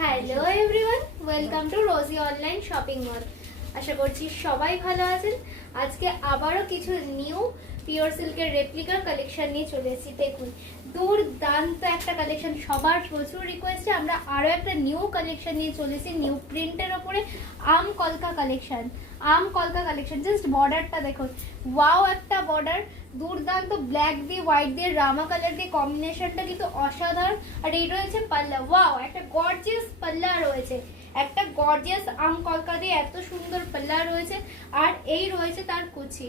Hello everyone, welcome to Rosy online shopping mall. আশা করছি সবাই ভালো আছেন। আজকে আবারও কিছু নিউ পিওর সিল্কের রেপ্লিকার কালেকশন নিয়ে চলে এসেছি। দেখুন, দুর্দান্ত একটা কালেকশন, সবার প্রচুর রিকোয়েস্টে আমরা আরও একটা নিউ কালেকশন নিয়ে চলে এসেছি। নিউ প্রিন্টের ওপরে আম কলকা কালেকশন। জাস্ট বর্ডারটা দেখুন, ওয়াও একটা বর্ডার, দুর্দান্ত ব্ল্যাক দিয়ে হোয়াইট দিয়ে রামা কালার দিয়ে কম্বিনেশনটা কিন্তু অসাধারণ। আর এই রয়েছে পাল্লা, ওয়াও একটা গর্জিয়াস পাল্লা রয়েছে, একটা গর্জিয়াস আম কলকা দিয়ে এত সুন্দর পাল্লা রয়েছে। আর এই রয়েছে তার কুচি,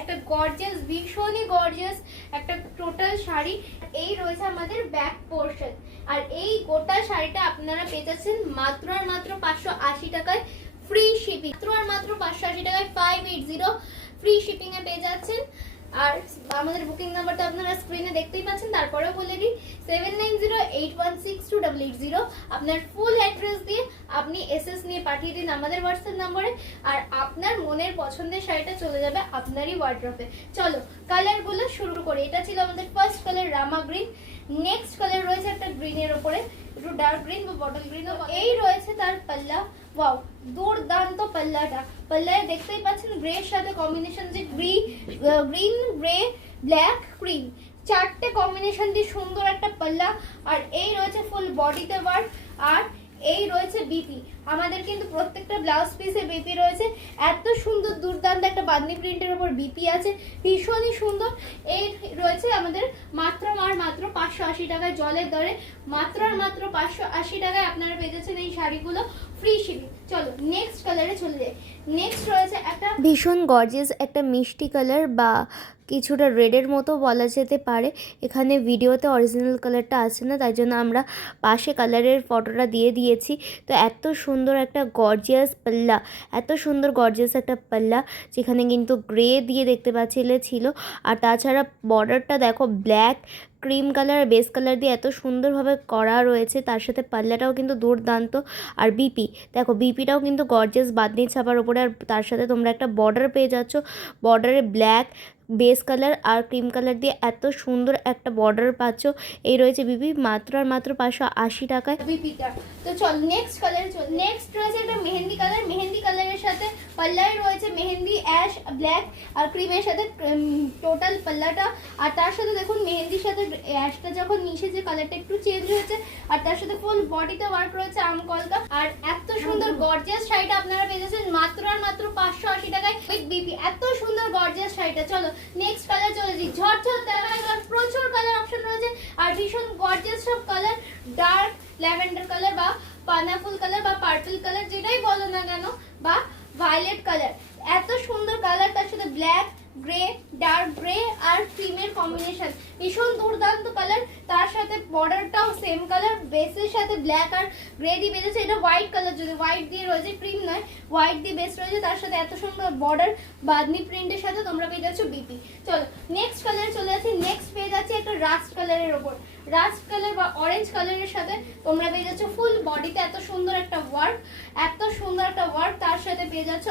একটা গর্জিয়াস, ভীষণই গর্জিয়াস একটা টোটাল শাড়ি। এই রয়েছে আমাদের ব্যাক পোর্শন। আর এই গোটা শাড়িটা আপনারা পেয়ে যাচ্ছেন মাত্র আর মাত্র 580 টাকায় ফ্রি শিপিং। মাত্র 580 টাকায় 580 ফ্রি শিপিং এ পেয়ে যাচ্ছেন। আর আমাদের বুকিং নাম্বারটা আপনারা স্ক্রিনে দেখতেই পাচ্ছেন। তারপরেও বলে দিই 7908162880। আপনার ফুল অ্যাড্রেস দিয়ে আপনি এসএস নিয়ে পাঠিয়ে দিন আমাদের হোয়াটসঅ্যাপ নম্বরে, আর আপনার মনের পছন্দের শাড়িটা চলে যাবে আপনারই ওয়ার্ড্রপে। চলো কালারগুলো শুরু করি। এটা ছিল আমাদের ফার্স্ট কালার রামা গ্রিন। নেক্সট কালার রয়েছে একটা গ্রিনের ওপরে, একটু ডার্ক গ্রিন বা বটল গ্রিন। এই রয়েছে তার পাল্লা, ওয়াও দুর্দান্ত পাল্লাটা। পাল্লায় দেখতেই পাচ্ছেন গ্রের সাথে কম্বিনেশন, যে গ্রিন গ্রে ব্ল্যাক ক্রিম, চারটে কম্বিনেশন দিয়ে সুন্দর একটা পাল্লা। আর এই রয়েছে ফুল বডিতে ওয়ার্ক। আর এই রয়েছে বিপি, আমাদের কিন্তু প্রত্যেকটা ব্লাউজ পিসে বিপি রয়েছে। এত সুন্দর দুর্দান্ত একটা বাঁধনি প্রিন্টের উপর বিপি আছে, ভীষণই সুন্দর। এই রয়েছে আমাদের মাত্র 580 টাকায়, জলের দরে মাত্র আর মাত্র 580 টাকায় আপনারা পেয়ে যাচ্ছেন এই শাড়িগুলো ফ্রি শিপিং। চলো নেক্সট কালারে চলে যাই। নেক্সট রয়েছে একটা ভীষণ গর্জিয়াস একটা মিষ্টি কালার বা কিছুটা রেডের মতো বলা যেতে পারে। এখানে ভিডিওতে অরিজিনাল কালারটা আছে না, তাই জন্য আমরা পাশে কালারের ফটোটা দিয়ে দিয়েছি। তো এত সুন্দর একটা গর্জিয়াস পাল্লা, একটা পাল্লা, যেখানে কিন্তু গ্রে দিয়ে দেখতে পাচ্ছিলে ছিল। আর তাছাড়া বর্ডারটা দেখো black cream colour base colour দিয়ে এত সুন্দরভাবে করা রয়েছে। তার সাথে পাল্লাটাও কিন্তু দুর্দান্ত। আর বিপি দেখো, বিপিটাও কিন্তু গর্জিয়াস বাঁধনি ছাপার ওপরে। আর তার সাথে তোমরা একটা বর্ডার পেয়ে যাচ্ছ, বর্ডারে ব্ল্যাক বেস কালার আর ক্রিম কালার দিয়ে এত সুন্দর একটা বর্ডার পাচ্ছ। এই রয়েছে বিপি মাত্র আর মাত্র 580 টাকায় বিপিটা। তো চল নেক্সট কালারে চল। নেক্সট রয়েছে একটা মেহেন্দি কালার। মেহেন্দি কালারের সাথে পাল্লায় রয়েছে মেহেন্দি অ্যাশ ব্ল্যাক আর ক্রিমের সাথে টোটাল পাল্লাটা। আর তার সাথে দেখুন মেহেন্দির সাথে অ্যাশটা যখন মিশেছে কালারটা একটু চেঞ্জ হয়েছে। আর তার সাথে ফুল বডিতে ওয়ার্ক রয়েছে আম কলকা। আর এত সুন্দর গর্জিয়াস শাড়িটা আপনারা পেয়ে যাচ্ছেন মাত্র আর মাত্র 580 টাকায় উইথ বিপি। এত সুন্দর গর্জিয়াস শাড়িটা। চলো নেক্সট কালার চলে যাই। ঝরঝর তেমন প্রচুর কালার অপশন রয়েছে আর ভীষণ গর্জিয়াস সব কালার। ডার্ক ল্যাভেন্ডার কালার বা পাইনাপল কালার বা পার্পল কালার, যেটাই বলো না কেন, বা ভায়োলেট কালার, এত সুন্দর কালার। তার সাথে ব্ল্যাক গ্রে, ডার্ক গ্রে আর ক্রিমের কম্বিনেশন, ভীষণ দুর্দান্ত কালার। তার সাথে বর্ডারটাও সেম কালার, বেসের সাথে ব্ল্যাক আর গ্রে দিয়ে বেজেছে। এটা হোয়াইট কালার, যদি হোয়াইট দিয়ে রয়েছে, ক্রিম নয়, হোয়াইট দিয়ে বেস রয়েছে। তার সাথে এত সুন্দর বর্ডার বাঁধনি প্রিন্টের সাথে তোমরা পেয়ে যাচ্ছ বিপি। চলো নেক্সট কালারে চলে যাচ্ছি। নেক্সট পেয়ে যাচ্ছি একটা রাস্ট কালারের ওপর, রাস্ট কালার বা অরেঞ্জ কালারের সাথে তোমরা পেয়ে যাচ্ছ ফুল বডিতে এত সুন্দর একটা ওয়ার্ক, তার সাথে পেয়ে যাচ্ছ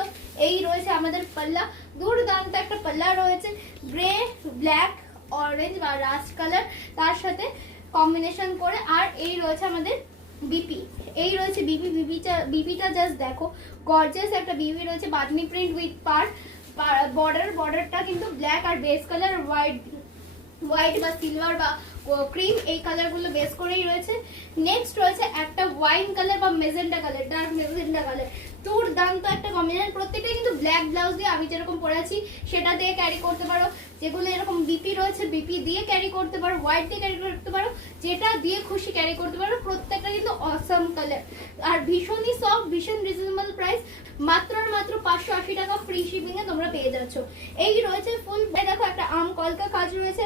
এই রয়েছে আমাদের পাল্লা, দুর্দান্ত একটা পাল্লা রয়েছে, গ্রে ব্ল্যাক অরেঞ্জ বা রাস্ট কালার তার সাথে কম্বিনেশন করে। আর এই রয়েছে আমাদের বিপি, বিপিটা জাস্ট দেখো, গর্জিয়াস একটা বিপি রয়েছে, বাঁধনি প্রিন্ট উইথ বর্ডারটা কিন্তু ব্ল্যাক আর বেস কালার হোয়াইট বা সিলভার বা ক্রিম, এই কালারগুলো বেস করেই রয়েছে। নেক্সট রয়েছে একটা ওয়াইন কালার বা magenta colour, dark magenta colour, দুর্দান্ত একটা কম্বিনেশন। প্রত্যেকটা কিন্তু ব্ল্যাক ব্লাউজ দিয়ে, আমি যেরকম পরেছি সেটা দিয়ে ক্যারি করতে পারো। যেগুলো এরকম বিপি রয়েছে বিপি দিয়ে ক্যারি করতে পারো, হোয়াইট দিয়ে ক্যারি করতে পারো, যেটা দিয়ে খুশি ক্যারি করতে পারো। প্রত্যেকটা কিন্তু অসাম কালার আর ভীষণই সফট, ভীষণ রিজনেবল প্রাইস, মাত্র আর মাত্র 580 টাকা ফ্রি শিপিং এ তোমরা পেয়ে যাচ্ছ। এই রয়েছে ফুল, দেখো একটা আম কলকা কাজ রয়েছে,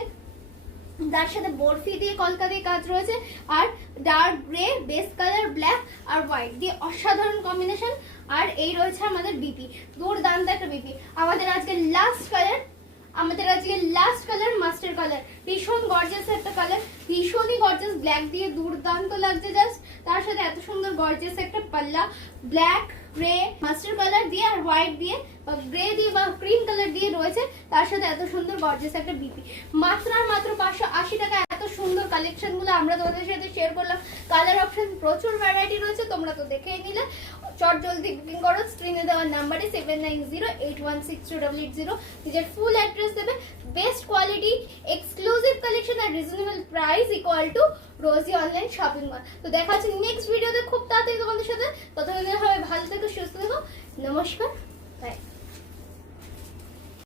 তার সাথে বরফি দিয়ে কলকা দিয়ে কাজ রয়েছে। আর dark grey base colour black আর হোয়াইট দিয়ে অসাধারণ কম্বিনেশন। আর এই রয়েছে আমাদের বিপি, দুর্দান্ত একটা বিপি। আমাদের আজকে লাস্ট কালার মাস্টার কালার, ভীষণ গর্জিয়াস একটা কালার, ভীষণই গর্জিয়াস, ব্ল্যাক দিয়ে দুর্দান্ত লাগছে জাস্ট। তার সাথে এত সুন্দর গর্জিয়াস একটা পাল্লা, ব্ল্যাক গ্রে মাস্টার কালার দিয়ে আর হোয়াইট দিয়ে বা গ্রে দিয়ে বা ক্রিম কালার দিয়ে রয়েছে। তার সাথে এত সুন্দর গর্জিয়াস একটা বিপি, মাত্র আর মাত্র 580 টাকা। এত সুন্দর কালেকশনগুলো আমরা তোমাদের সাথে শেয়ার করলাম। কালার অপশন প্রচুর ভ্যারাইটি রয়েছে, তোমরা তো দেখেই নিলে। চট জলদি বুকিং করো স্ক্রিনে দেওয়ার নাম্বারে 7908162880। নিজের ফুল অ্যাড্রেস দেবে। বেস্ট কোয়ালিটি, এক্সক্লুসিভ কালেকশন আর reasonable price equal to Rosy online shopping mall. তো দেখা হচ্ছে নেক্সট ভিডিওতে খুব তাড়াতাড়ি তোমাদের সাথে। ততক্ষণ হবে ভালো থেকো, সুস্থ থেকো, নমস্কার।